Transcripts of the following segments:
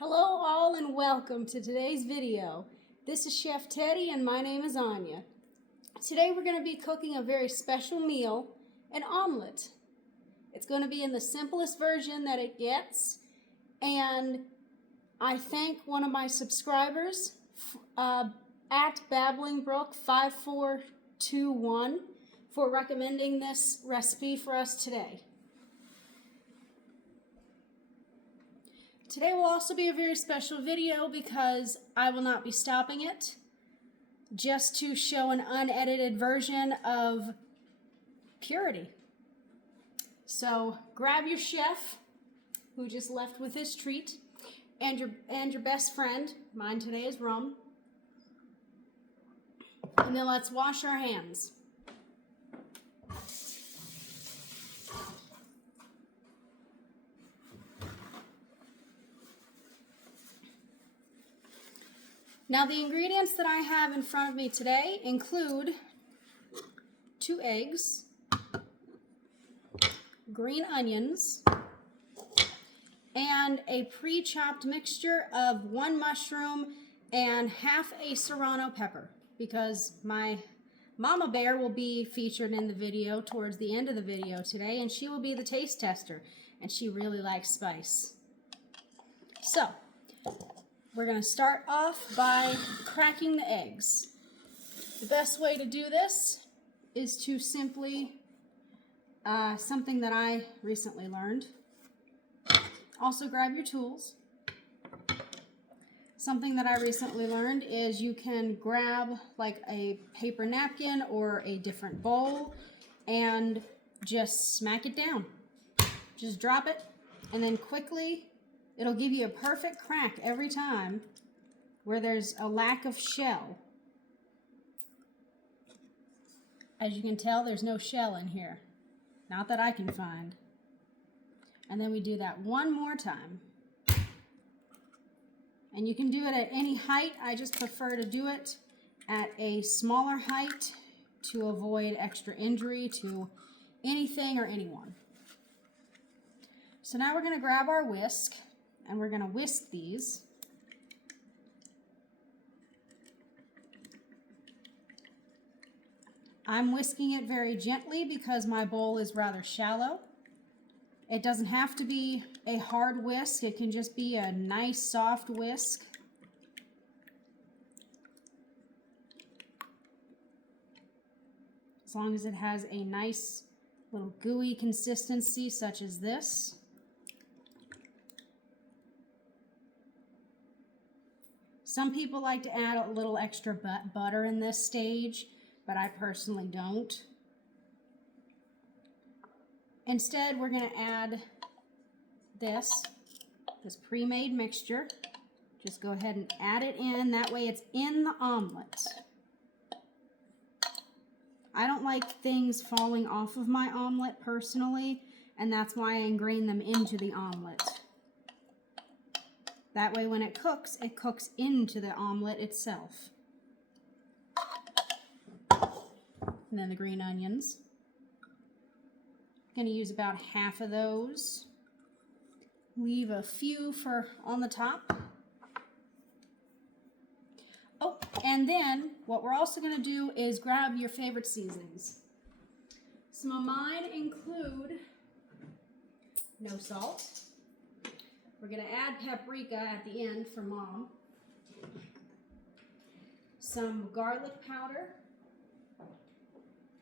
Hello all and welcome to today's video. This is Chef Teddy and my name is Anya. Today we're going to be cooking a very special meal, an omelet. It's going to be in the simplest version that it gets, and I thank one of my subscribers at BabblingBrook5421 for recommending this recipe for us today. Today will also be a very special video because I will not be stopping it, just to show an unedited version of purity. So grab your chef, who just left with his treat, and your best friend, mine today is rum, and then let's wash our hands. Now the ingredients that I have in front of me today include 2 eggs, green onions, and a pre-chopped mixture of 1 mushroom and half a serrano pepper, because my mama bear will be featured in the video towards the end of the video today, and she will be the taste tester, and she really likes spice. So we're going to start off by cracking the eggs. The best way to do this is to simply, something that I recently learned. Also grab your tools. Something that I recently learned is you can grab like a paper napkin or a different bowl and just smack it down. Just drop it and then quickly, it'll give you a perfect crack every time where there's a lack of shell. As you can tell, there's no shell in here. Not that I can find. And then we do that one more time. And you can do it at any height. I just prefer to do it at a smaller height to avoid extra injury to anything or anyone. So now we're going to grab our whisk. And we're going to whisk these. I'm whisking it very gently because my bowl is rather shallow. It doesn't have to be a hard whisk. It can just be a nice soft whisk. As long as it has a nice little gooey consistency such as this. Some people like to add a little extra butter in this stage, but I personally don't. Instead, we're going to add this pre-made mixture. Just go ahead and add it in. That way it's in the omelet. I don't like things falling off of my omelet personally, and that's why I ingrain them into the omelet. That way when it cooks into the omelet itself. And then the green onions. I'm going to use about half of those. Leave a few for on the top. Oh, and then what we're also going to do is grab your favorite seasonings. Some of mine include no salt. We're going to add paprika at the end for Mom. Some garlic powder.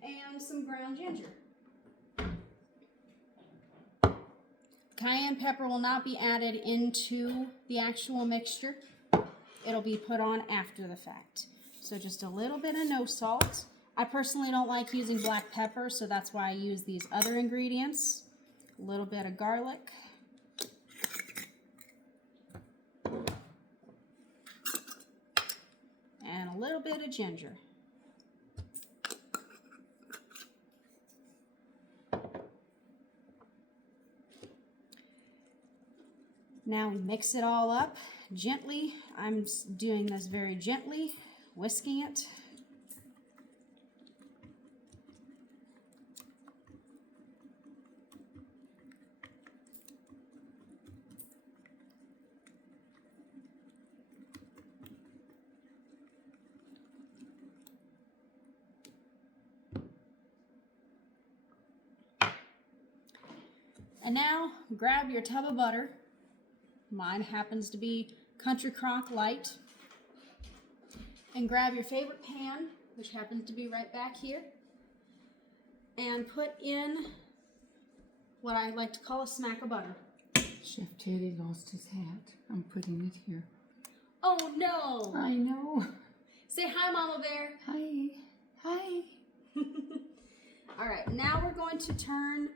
And some ground ginger. Cayenne pepper will not be added into the actual mixture. It'll be put on after the fact. So just a little bit of no salt. I personally don't like using black pepper, so that's why I use these other ingredients. A little bit of garlic. And a little bit of ginger. Now we mix it all up gently. I'm doing this very gently, whisking it. And now grab your tub of butter. Mine happens to be Country Crock Light. And grab your favorite pan, which happens to be right back here. And put in what I like to call a smack of butter. Chef Teddy lost his hat. I'm putting it here. Oh no! I know. Say hi, Mama Bear. Hi. Hi. All right, now we're going to turn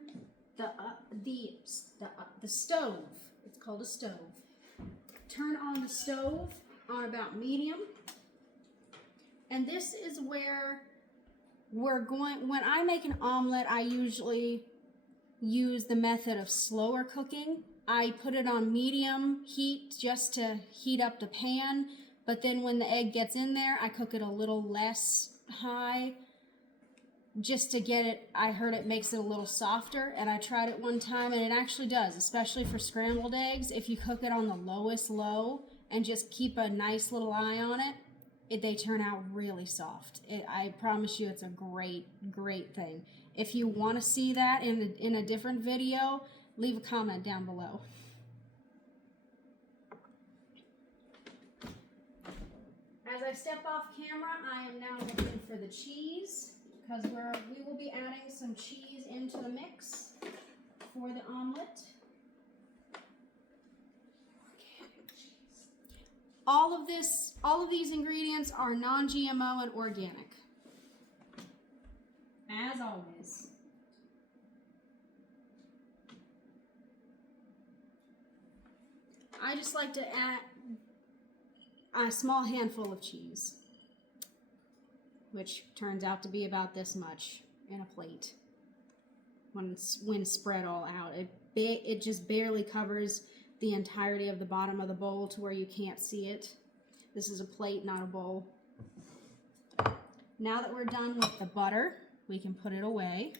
the stove. It's called a stove. Turn on the stove on about medium. And this is where we're going. When I make an omelet, I usually use the method of slower cooking. I put it on medium heat just to heat up the pan, but then when the egg gets in there, I cook it a little less high just to get it. I heard it makes it a little softer, and I tried it one time, and it actually does, especially for scrambled eggs. If you cook it on the lowest low and just keep a nice little eye on it, they turn out really soft. I promise you, it's a great, great thing. If you want to see that in a different video, leave a comment down below. As I step off camera, I am now looking for the cheese, because we will be adding some cheese into the mix for the omelet. Organic cheese. All of these ingredients are non-GMO and organic. As always. I just like to add a small handful of cheese, which turns out to be about this much in a plate when spread all out. It just barely covers the entirety of the bottom of the bowl to where you can't see it. This is a plate, not a bowl. Now that we're done with the butter, we can put it away.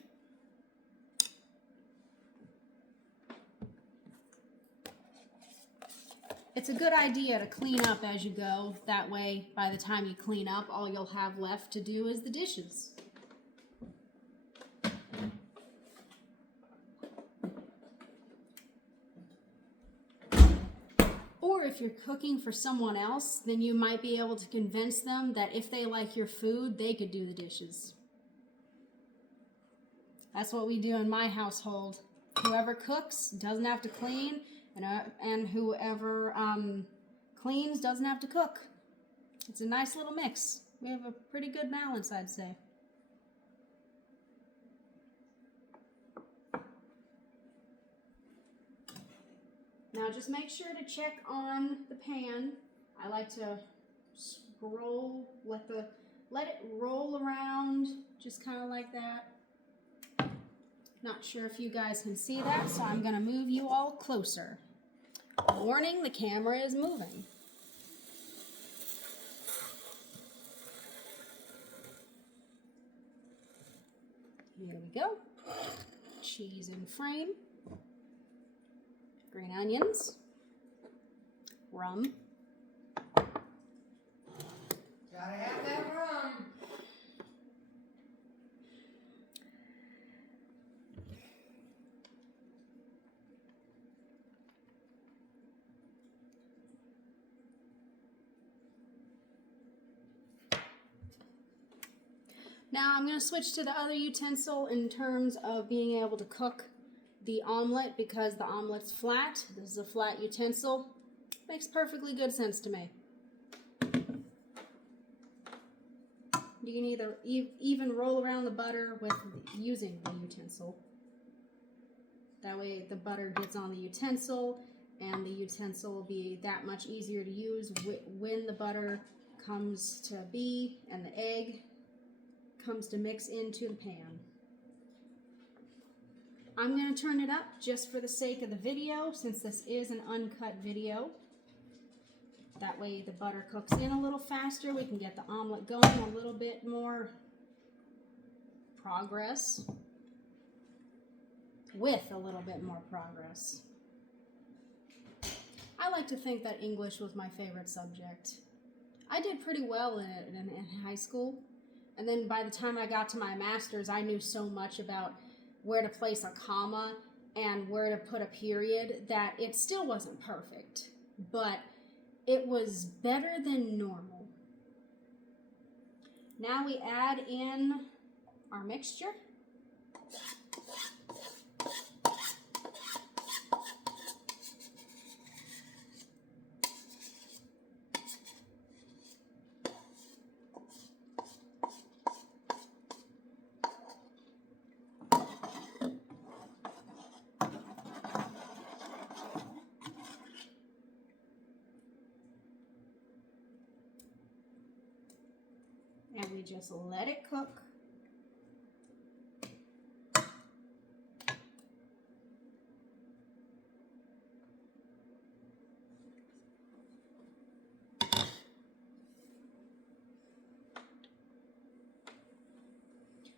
It's a good idea to clean up as you go. That way, by the time you clean up, all you'll have left to do is the dishes. Or if you're cooking for someone else, then you might be able to convince them that if they like your food, they could do the dishes. That's what we do in my household. Whoever cooks doesn't have to clean, and whoever cleans doesn't have to cook. It's a nice little mix. We have a pretty good balance, I'd say. Now just make sure to check on the pan. I like to scroll, let it roll around, just kind of like that. Not sure if you guys can see that, so I'm going to move you all closer. Warning, the camera is moving. Here we go. Cheese in frame. Green onions. Rum. Gotta have that rum. Now I'm going to switch to the other utensil in terms of being able to cook the omelet, because the omelet's flat. This is a flat utensil. Makes perfectly good sense to me. You can either even roll around the butter with using the utensil. That way the butter gets on the utensil, and the utensil will be that much easier to use when the butter comes to be and the egg comes to mix into the pan. I'm going to turn it up just for the sake of the video, since this is an uncut video. That way the butter cooks in a little faster. We can get the omelet going a little bit more progress. With a little bit more progress. I like to think that English was my favorite subject. I did pretty well in it in high school. And then by the time I got to my master's, I knew so much about where to place a comma and were to put a period, that it still wasn't perfect, but it was better than normal. Now we add in our mixture. And we just let it cook.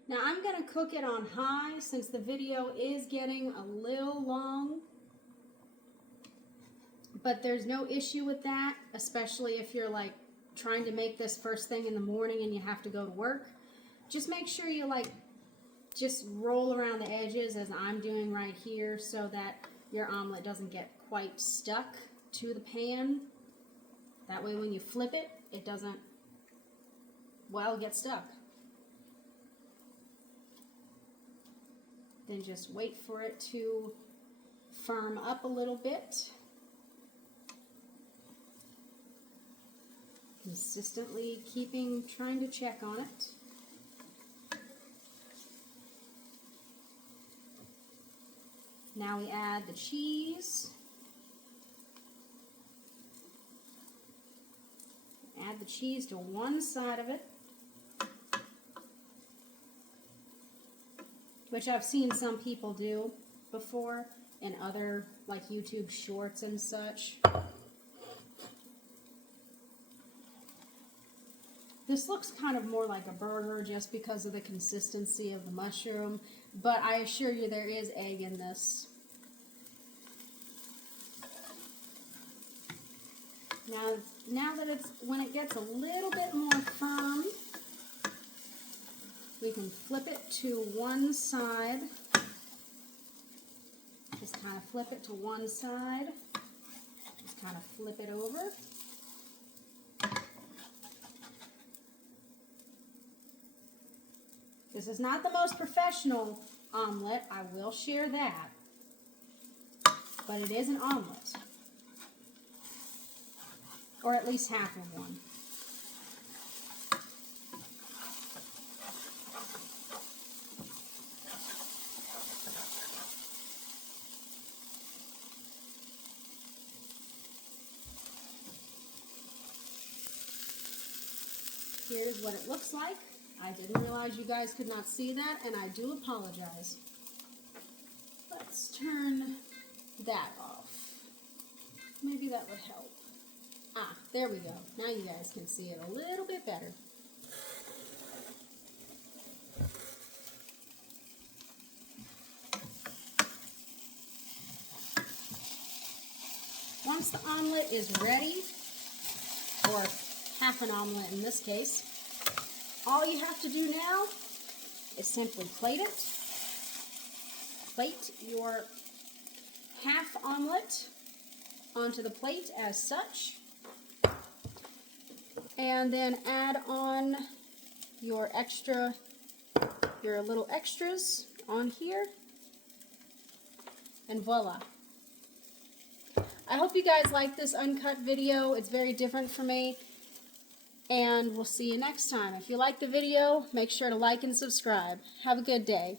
Now I'm going to cook it on high since the video is getting a little long. But there's no issue with that, especially if you're like trying to make this first thing in the morning and you have to go to work. Just make sure you like just roll around the edges as I'm doing right here so that your omelet doesn't get quite stuck to the pan. That way when you flip it, it doesn't, well, get stuck. Then just wait for it to firm up a little bit. Consistently trying to check on it. Now we add the cheese. Add the cheese to one side of it, which I've seen some people do before in other like YouTube shorts and such. This looks kind of more like a burger just because of the consistency of the mushroom, but I assure you there is egg in this. Now that when it gets a little bit more firm, we can flip it to one side. Just kind of flip it to one side. Just kind of flip it over. This is not the most professional omelet, I will share that, but it is an omelet, or at least half of one. Here's what it looks like. I didn't realize you guys could not see that, and I do apologize. Let's turn that off. Maybe that would help. Ah, there we go. Now you guys can see it a little bit better. Once the omelet is ready, or half an omelet in this case, all you have to do now is simply plate it. Plate your half omelet onto the plate as such. And then add on your little extras on here. And voila. I hope you guys like this uncut video. It's very different for me. And we'll see you next time. If you like the video, make sure to like and subscribe. Have a good day.